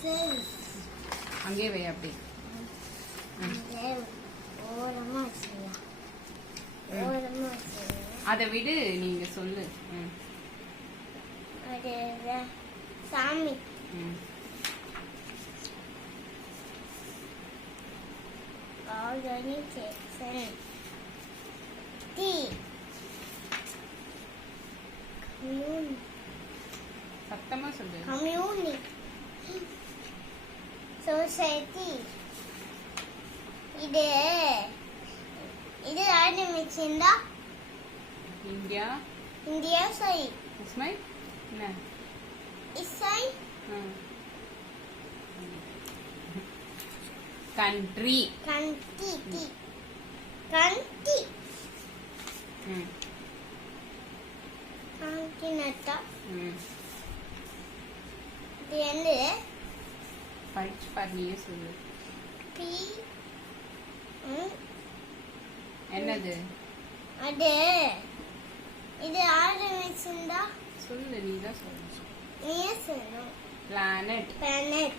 சரி அங்கேயே வை அப்படி. ஓரமா வச்சியா ஓரமா வச்சியா அதை விடு, நீங்க சொல்லு. அது சாமி ஆர்கனைசேஷன் டி சத்தமா சொல்லு. கம்யூனிட்டி சொசைட்டி இது இது ஆரம்பிச்சிருந்தா இந்தியா. இந்தியா சரி இஸ்மை என்ன? இசை கண்ட்ரி. கண்டி டி கண்டி கான்டினென்டா இது வந்து படிச்சு பாருனியே சொல்லு. பி என்னது அது இது ஆரம்பிச்சிருந்தா சொல்லு, நீ தான் சொல்லு. நீயே சொல்லணும். பிளானட். பிளானட்